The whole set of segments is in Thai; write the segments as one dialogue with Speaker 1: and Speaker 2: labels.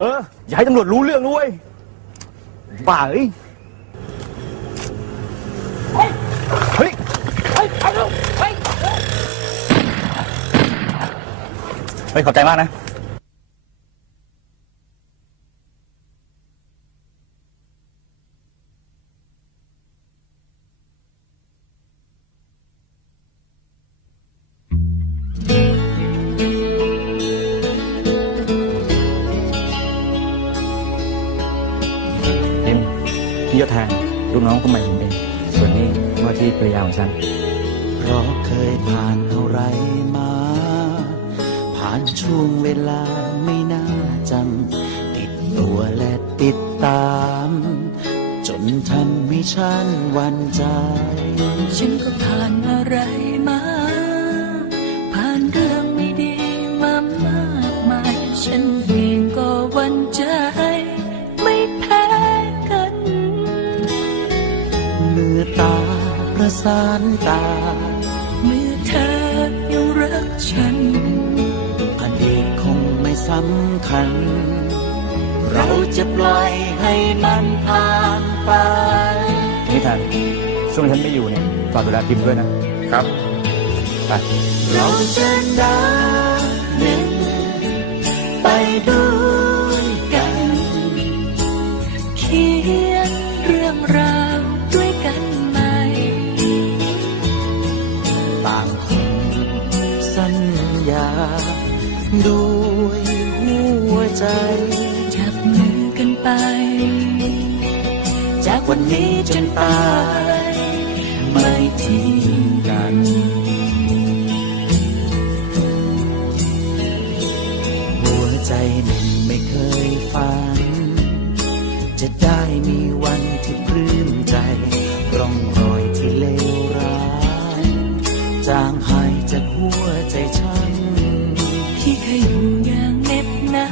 Speaker 1: เออ อย่าให้ตำรวจรู้เรื่องด้วยบ่าเอ้ยเฮ้ย
Speaker 2: เฮ้ยไปลูกเฮ้ย
Speaker 1: เฮ้ยขอบใจมากนะ ฉัน
Speaker 3: วันใจ
Speaker 4: ฉันก็ผ่านอะไรมา ผ่านเรื่องไม่ดีมามากมาย ฉันเองก็วันใจ ไม่แพ้กัน
Speaker 3: เมื่อตาประสานตา
Speaker 4: เมื่อเธอยังรักฉัน
Speaker 3: อดีตคงไม่สำคัญ เราจะปล่อยให้มันผ่านไป
Speaker 1: นี่แทนช่วงฉันไม่อยู่เนี่ยฝากดูแลพิมพ์ด้วยนะครับ ไป
Speaker 3: เราจะนับหนึ่งไปด้วยกัน
Speaker 4: เขียนเรื่องราวด้วยกันไหม
Speaker 3: ต่างคนสัญญาด้วยหัวใจ
Speaker 4: วันนี้จนตาย ไม่ทิ้งกัน
Speaker 3: หัวใจหนึ่งไม่เคยฝัน จะได้มีวันที่ปลื้มใจ ร่องรอยที่เลวร้ายจางหายจากหัวใจฉัน
Speaker 4: ที่เคยอยู่อย่างเน็บหนา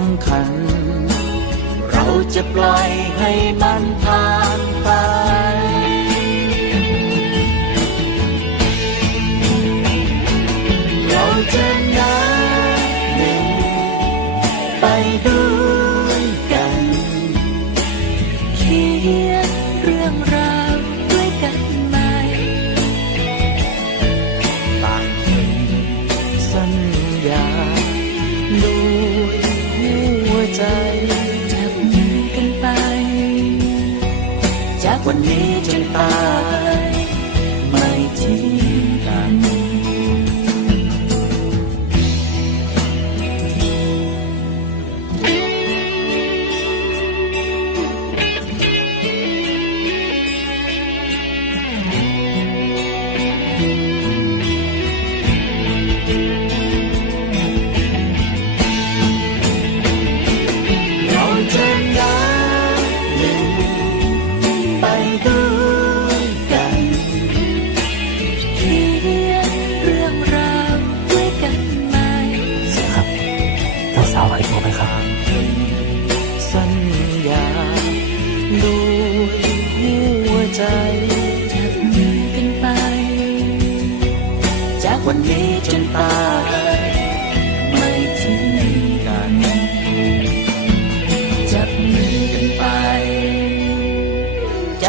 Speaker 4: ำ
Speaker 3: คัญ เราจะปล่อยให้มันผ่าน วัน
Speaker 4: นี้
Speaker 3: จ
Speaker 4: นตาย ไม่ทิ้ง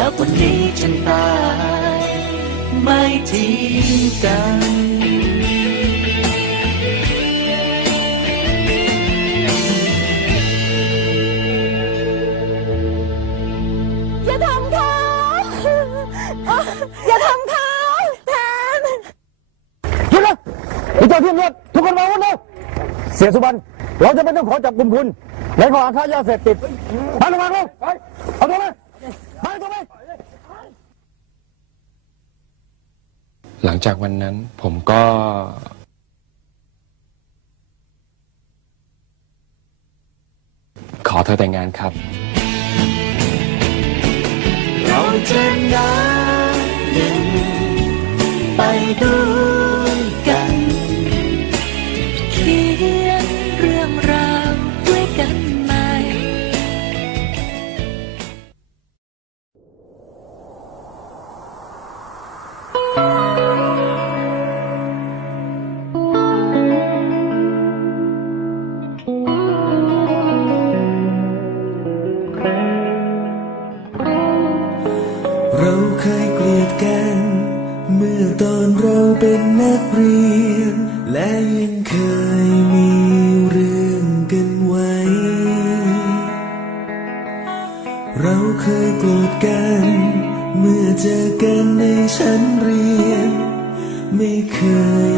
Speaker 4: า
Speaker 3: ก
Speaker 4: วันนี้จนตายไม่ทิ้งกันอ
Speaker 3: ย่า
Speaker 5: ทำเขาอย่าทำเขาแทน
Speaker 1: หยุดนะไอ้เจ้าที่ตำรวจทุกคนมาวันเร็วเสียสุบันเราจะเป็นต้องขอจับกลุ่มคุณในข้อหาค้ายาเสพติดไปลงมาเร็วเอาตัวมา
Speaker 6: หลังจากวันนั้นผมก็ขอเธอแต่งงานครับ
Speaker 3: เราจะนายินไปด้วยกัน
Speaker 7: คิด และยังเคยมีเรื่องกันไว้ เราเคยโกรธกัน เมื่อเจอกันในชั้นเรียน ไม่เคย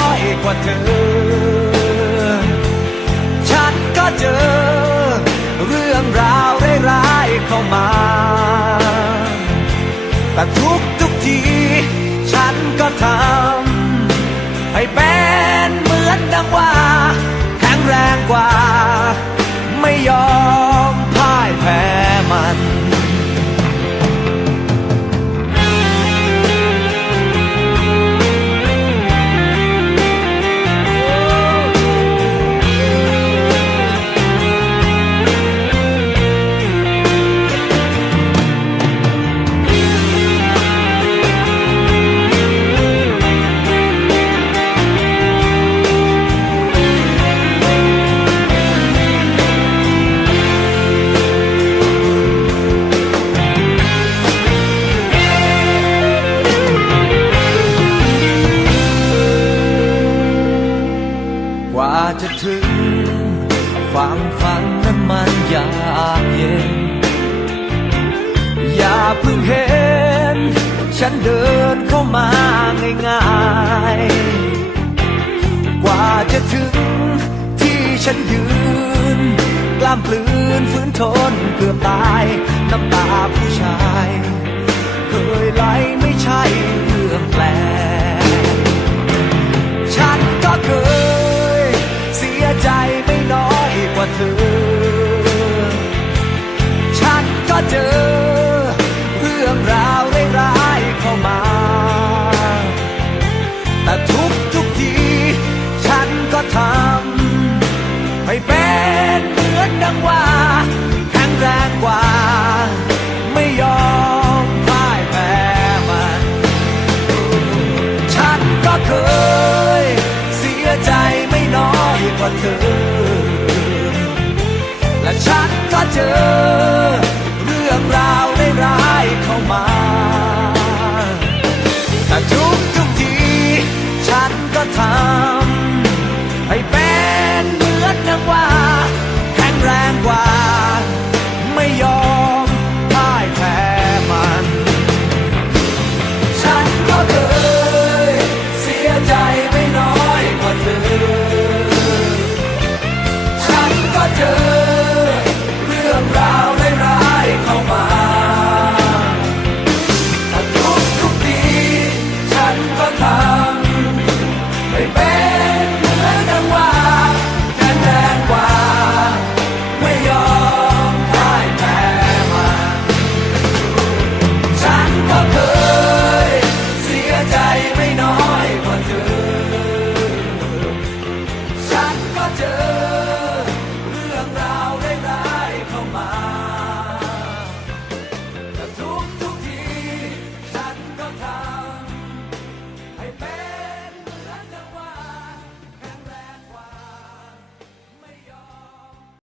Speaker 7: ว่าเธอ ฉันก็เจอ จะถึงฝั่งฝันนั้นมันยากเย็น อย่าเพิ่งเห็น ฉันเดินเข้ามาง่ายๆ กว่าจะถึงที่ฉันยืน กล้ามปลืนฝืนทนเกือบตาย น้ำตาผู้ชาย เคยไหล